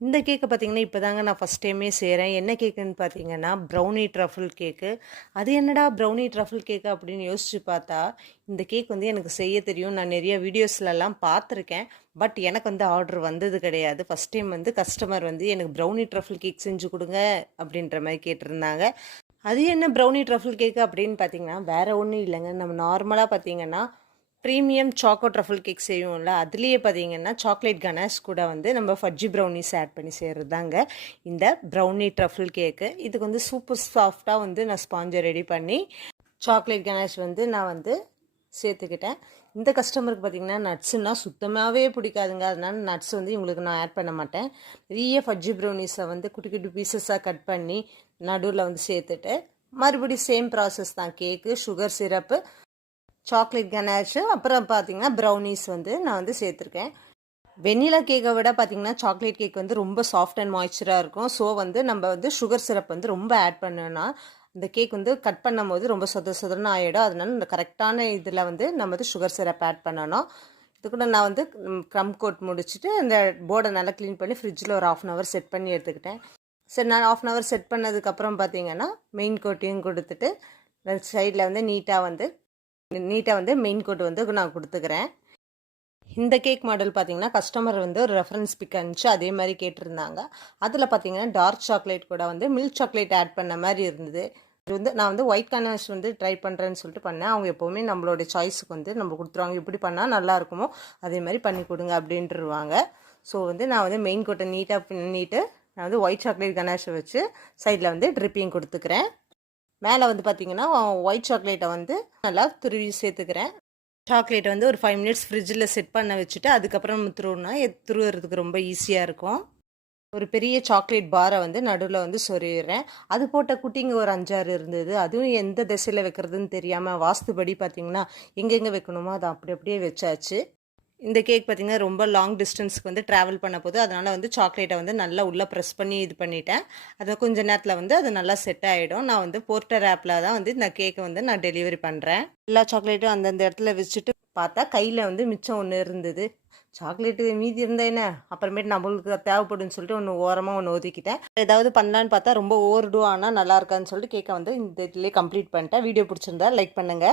இந்த கேக்க பார்த்தீங்கன்னா, இப்ப தாங்க நான் ஃபர்ஸ்ட் டைமே செய்றேன். என்ன கேக்குன்னு பார்த்தீங்கன்னா, ப்ரௌனி ட்ரஃபிள் கேக்கு. அது என்னடா ப்ரௌனி ட்ரஃபிள் கேக்கு அப்படின்னு யோசிச்சு பார்த்தா, இந்த கேக் வந்து எனக்கு செய்ய தெரியும். நான் நெறைய வீடியோஸ்லலாம் பார்த்துருக்கேன். பட் எனக்கு வந்து ஆர்டர் வந்தது கிடையாது. ஃபர்ஸ்ட் டைம் வந்து கஸ்டமர் வந்து எனக்கு ப்ரௌனி ட்ரஃபிள் கேக் செஞ்சு குடுங்க அப்படின்ற மாரி கேட்டிருந்தாங்க. அது என்ன ப்ரௌனி ட்ரஃபிள் கேக்கு அப்படின்னு பார்த்தீங்கன்னா, வேற ஒண்ணும் இல்லங்க. நம்ம நார்மலா பார்த்தீங்கன்னா, ப்ரீமியம் சாக்கோ ட்ரஃபிள் கேக் செய்வோம்ல, அதுலயே பார்த்தீங்கன்னா, சாக்லேட் கனாஷ் கூட வந்து நம்ம ஃபட்ஜி ப்ரௌனீஸ் ஆட் பண்ணி செய்றது தாங்க இந்த ப்ரௌனி ட்ரஃபிள் கேக்கு. இதுக்கு வந்து சூப்பர் சாஃப்ட்டா வந்து நான் ஸ்பாஞ்ச ரெடி பண்ணி, சாக்லேட் கனாஷ் வந்து நான் வந்து சேர்த்துக்கிட்டேன். இந்த கஸ்டமருக்கு பார்த்தீங்கன்னா, நட்ஸுன்னா சுத்தமாவே பிடிக்காதுங்க. அதனால நட்ஸ் வந்து இவங்களுக்கு நான் ஆட் பண்ண மாட்டேன். பெரிய ஃபட்ஜி ப்ரௌனீஸை வந்து குட்டி குட்டி பீசஸாக கட் பண்ணி நடுவில் வந்து சேர்த்துட்டு, மறுபடியும் சேம் ப்ராசஸ் தான். கேக்கு, சுகர் சிரப்பு, சாக்லேட் கனாஷு, அப்புறம் பார்த்தீங்கன்னா ப்ரௌனீஸ் வந்து நான் வந்து சேர்த்துருக்கேன். வெண்ணிலா கேக்கை விட பார்த்தீங்கன்னா சாக்லேட் கேக் வந்து ரொம்ப சாஃப்ட் அண்ட் மாய்ஸ்சராக இருக்கும். ஸோ வந்து நம்ம வந்து சுகர் சிரப் வந்து ரொம்ப ஆட் பண்ணோன்னா இந்த கேக் வந்து கட் பண்ணும்போது ரொம்ப சொதன்னு ஆகிடும். அதனால இந்த கரெக்டான இதில் வந்து நம்ம வந்து சுகர் சிரப் ஆட் பண்ணணும். இது கூட நான் வந்து க்ரம் கோட் முடிச்சுட்டு இந்த போர்டை நல்லா க்ளீன் பண்ணி ஃப்ரிட்ஜில் ஒரு 1/2 hour செட் பண்ணி எடுத்துக்கிட்டேன். சரி, நான் 1/2 hour செட் பண்ணதுக்கப்புறம் பார்த்தீங்கன்னா மெயின் கோட்டையும் கொடுத்துட்டு சைடில் வந்து நீட்டாக வந்து மெயின் கோட் வந்து நான் கொடுத்துக்கிறேன். இந்த கேக் மாடல் பார்த்தீங்கன்னா கஸ்டமர் வந்து ஒரு ரெஃபரன்ஸ் பிக் அனுப்பிச்சு அதே மாதிரி கேட்டிருந்தாங்க. அதில் பார்த்தீங்கன்னா டார்க் சாக்லேட் கூட வந்து மில்க் சாக்லேட் ஆட் பண்ண மாதிரி இருந்தது. இது வந்து நான் வந்து ஒயிட் கனர்ஸ் வந்து ட்ரை பண்ணுறேன்னு சொல்லிட்டு பண்ணேன். அவங்க எப்போவுமே நம்மளோட சாய்ஸுக்கு வந்து நம்ம கொடுத்துருவாங்க. இப்படி பண்ணால் நல்லா இருக்குமோ அதே மாதிரி பண்ணி கொடுங்க அப்படின்ட்டுருவாங்க. ஸோ வந்து நான் வந்து மெயின் கோட்டை நீட்டாக பண்ணிவிட்டு நான் வந்து ஒயிட் சாக்லேட் கனாஷை வச்சு சைடில் வந்து ட்ரிப்பிங் கொடுத்துக்கிறேன். மேலே வந்து பார்த்தீங்கன்னா ஒயிட் சாக்லேட்டை வந்து நல்லா துருவி சேர்த்துக்கிறேன். சாக்லேட்டை வந்து ஒரு 5 minutes ஃப்ரிட்ஜில் செட் பண்ண வச்சுட்டு அதுக்கப்புறம் துருவுறதுக்கு ரொம்ப ஈஸியாக இருக்கும். ஒரு பெரிய சாக்லேட் பாரை வந்து நடுவில் வந்து சொருகிறேன். அது போட்ட குட்டிங்க ஒரு 5, 6 இருந்தது. அதுவும் எந்த திசையில் வைக்கிறதுன்னு தெரியாமல் வாஸ்துபடி பார்த்தீங்கன்னா எங்கெங்கே வைக்கணுமோ அதை அப்படியே வச்சாச்சு. இந்த கேக் பார்த்தீங்கன்னா ரொம்ப லாங் டிஸ்டன்ஸ்க்கு வந்து ட்ராவல் பண்ண போது அதனால் வந்து சாக்லேட்டை வந்து நல்லா உள்ளே ப்ரெஸ் பண்ணி இது பண்ணிட்டேன். அதை கொஞ்சம் நேரத்தில் வந்து அது நல்லா செட் ஆகிடும். நான் வந்து போர்ட்டர் ஆப்பில் தான் வந்து இந்த கேக்கை வந்து நான் டெலிவரி பண்ணுறேன். எல்லா சாக்லேட்டும் அந்தந்த இடத்துல வச்சுட்டு பார்த்தா கையில் வந்து மிச்சம் ஒன்று இருந்தது. சாக்லேட்டு மீதி இருந்தா என்ன, அப்புறமேட்டு நம்மளுக்கு தேவைப்படுன்னு சொல்லிட்டு ஒன்று ஓரமாக ஒன்று ஒதுக்கிட்டேன். ஏதாவது பண்ணலான்னு பார்த்தா ரொம்ப ஓவர்டூ ஆனால் நல்லா இருக்கான்னு சொல்லிட்டு கேக்கை வந்து இந்த இதுலேயே கம்ப்ளீட் பண்ணிட்டேன். வீடியோ பிடிச்சிருந்தா லைக் பண்ணுங்கள்.